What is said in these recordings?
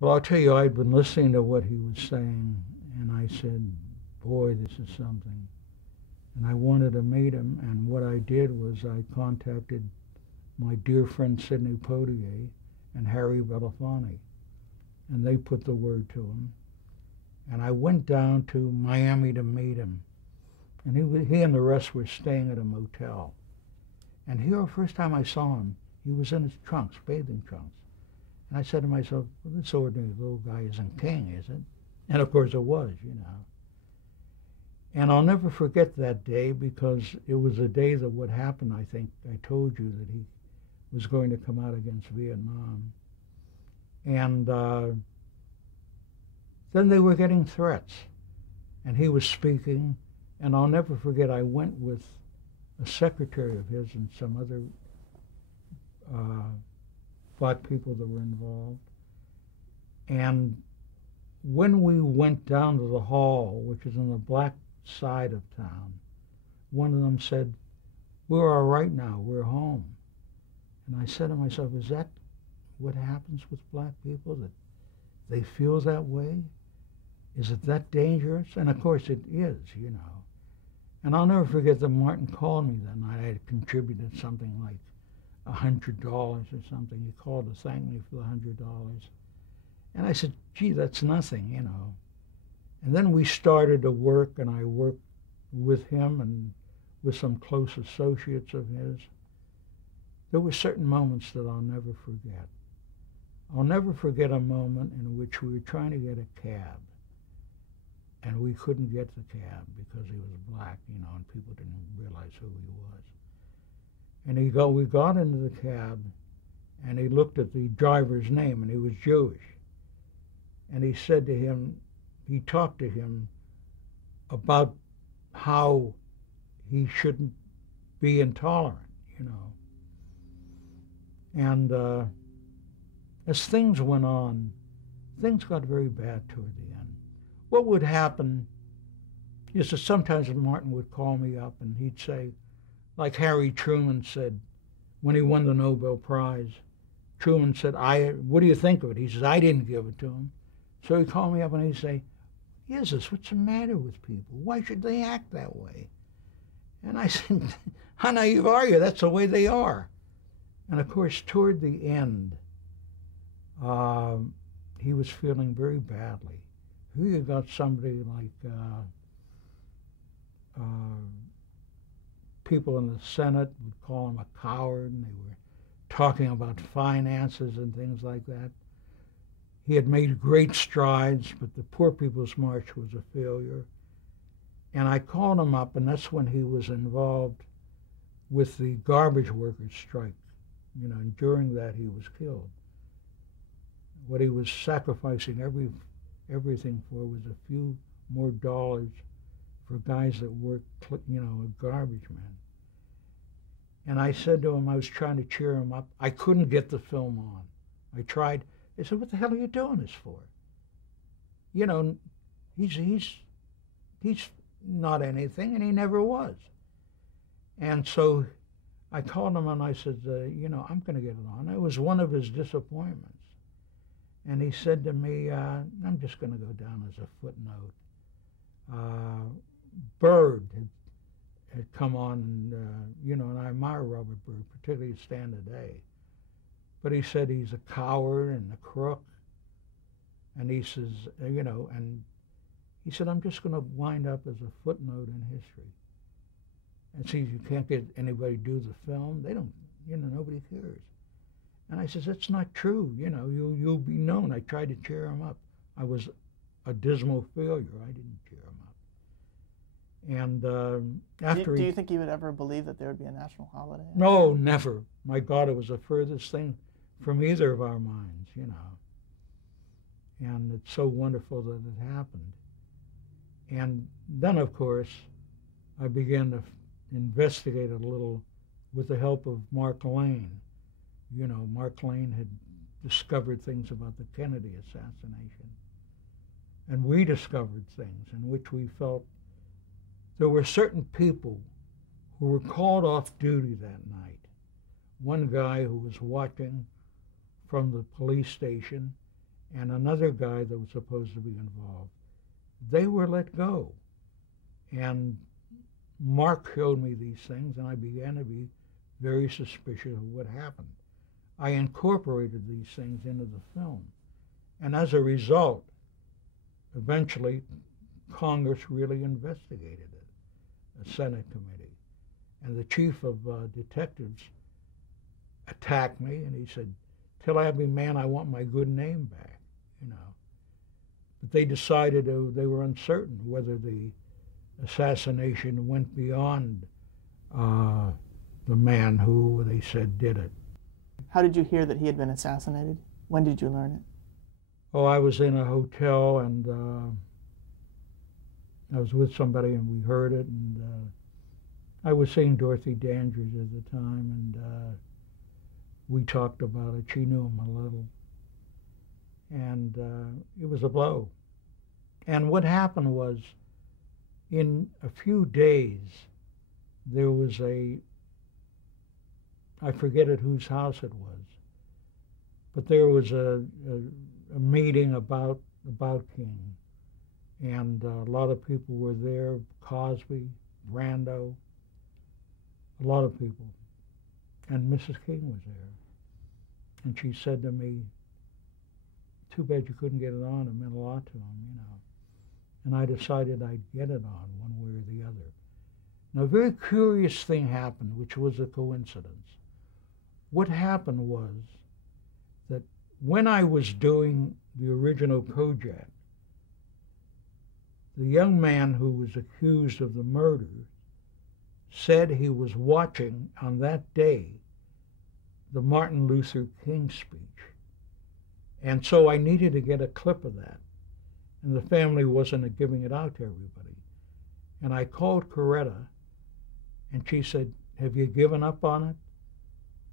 Well, I'll tell you, I'd been listening to what he was saying, and I said, boy, this is something. And I wanted to meet him, and what I did was I contacted my dear friend Sidney Poitier and Harry Belafonte, and they put the word to him. And I went down to Miami to meet him, and he and the rest were staying at a motel. And here, the first time I saw him, he was in his trunks, bathing trunks. And I said to myself, well, this ordinary little guy isn't king, is it? And of course it was, you know. And I'll never forget that day because it was a day that what happened, I think, I told you that he was going to come out against Vietnam. And then they were getting threats. And he was speaking. And I'll never forget, I went with a secretary of his and some other black people that were involved. And when we went down to the hall, which is on the black side of town, one of them said, we're all right now, we're home. And I said to myself, is that what happens with black people, that they feel that way? Is it that dangerous? And of course it is, you know. And I'll never forget that Martin called me that night. I had contributed something like $100 or something. He called to thank me for the $100. And I said, gee, that's nothing, you know. And then we started to work, and I worked with him and with some close associates of his. There were certain moments that I'll never forget. I'll never forget a moment in which we were trying to get a cab, and we couldn't get the cab because he was black, you know, and people didn't realize who he was. And we got into the cab, and he looked at the driver's name, and he was Jewish. And he said to him, he talked to him about how he shouldn't be intolerant, you know. And as things went on, things got very bad toward the end. What would happen is that sometimes Martin would call me up and he'd say, like Harry Truman said when he won the Nobel Prize, Truman said, what do you think of it? He says, I didn't give it to him. So he'd call me up and he'd say, what is this? What's the matter with people? Why should they act that way? And I said, how naive are you? That's the way they are. And of course, toward the end, he was feeling very badly. Here you got somebody like people in the Senate would call him a coward, and they were talking about finances and things like that. He had made great strides, but the Poor People's March was a failure. And I called him up, and that's when he was involved with the garbage workers' strike. You know, and during that he was killed. What he was sacrificing everything for was a few more dollars for guys that worked, you know, a garbage man. And I said to him, I was trying to cheer him up. I couldn't get the film on. I tried. They said, what the hell are you doing this for? You know, he's not anything, and he never was. And so I called him and I said, you know, I'm going to get it on. It was one of his disappointments. And he said to me, I'm just going to go down as a footnote. Bird had come on, and, you know, and I admire Robert Byrd, particularly Stand Today. But he said he's a coward and a crook. And he says, you know, and he said, I'm just going to wind up as a footnote in history. And see, you can't get anybody to do the film. They don't, you know, nobody cares. And I says, that's not true. You know, you'll be known. I tried to cheer him up. I was a dismal failure. I didn't cheer him up. And after do you think he would ever believe that there would be a national holiday? No, never. My God, it was the furthest thing from either of our minds, you know. And it's so wonderful that it happened. And then, of course, I began to investigate a little with the help of Mark Lane. You know, Mark Lane had discovered things about the Kennedy assassination. And we discovered things in which we felt there were certain people who were called off duty that night. One guy who was watching from the police station, and another guy that was supposed to be involved. They were let go. And Mark showed me these things, and I began to be very suspicious of what happened. I incorporated these things into the film. And as a result, eventually, Congress really investigated it, a Senate committee. And the chief of detectives attacked me, and he said, "Tell Abby Mann I want my good name back," you know. But they decided they were uncertain whether the assassination went beyond the man who they said did it. How did you hear that he had been assassinated? When did you learn it? Oh, I was in a hotel, and I was with somebody, and we heard it, and I was seeing Dorothy Dandridge at the time, and we talked about it. She knew him a little, and it was a blow. And what happened was, in a few days, there was I forget at whose house it was, but there was a meeting about King, and a lot of people were there, Cosby, Brando, a lot of people, and Mrs. King was there, and she said to me, "Too bad you couldn't get it on, it meant a lot to him, you know." And I decided I'd get it on one way or the other. Now, a very curious thing happened, which was a coincidence. What happened was that when I was doing the original Kojak, the young man who was accused of the murder said he was watching on that day the Martin Luther King speech. And so I needed to get a clip of that. And the family wasn't giving it out to everybody. And I called Coretta, and she said, "Have you given up on it?"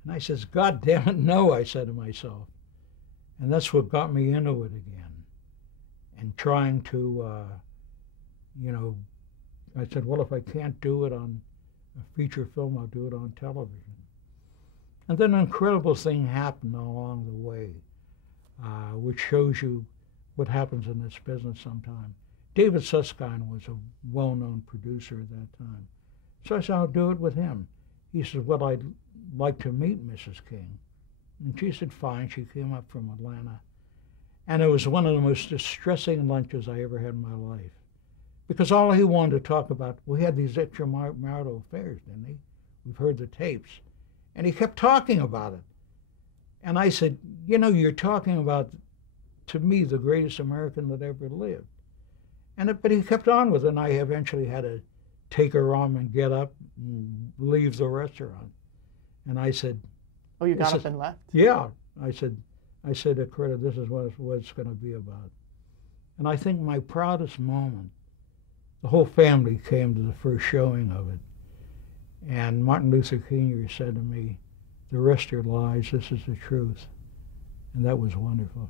And I says, "God damn it, no," I said to myself. And that's what got me into it again. And trying to, I said, well, if I can't do it on a feature film, I'll do it on television. And then an incredible thing happened along the way, which shows you what happens in this business sometime. David Susskind was a well-known producer at that time. So I said, I'll do it with him. He said, well, I'd like to meet Mrs. King. And she said, fine. She came up from Atlanta. And it was one of the most distressing lunches I ever had in my life. Because all he wanted to talk about, well, he had these extramarital affairs, didn't he? We've heard the tapes. And he kept talking about it. And I said, you're talking about, to me, the greatest American that ever lived. But he kept on with it, and I eventually had to take her on and get up and leave the restaurant. And I said... Oh, you got up and left? Yeah. I said to Coretta, this is what it's going to be about. And I think my proudest moment, the whole family came to the first showing of it. And Martin Luther King said to me, the rest are lies, this is the truth. And that was wonderful.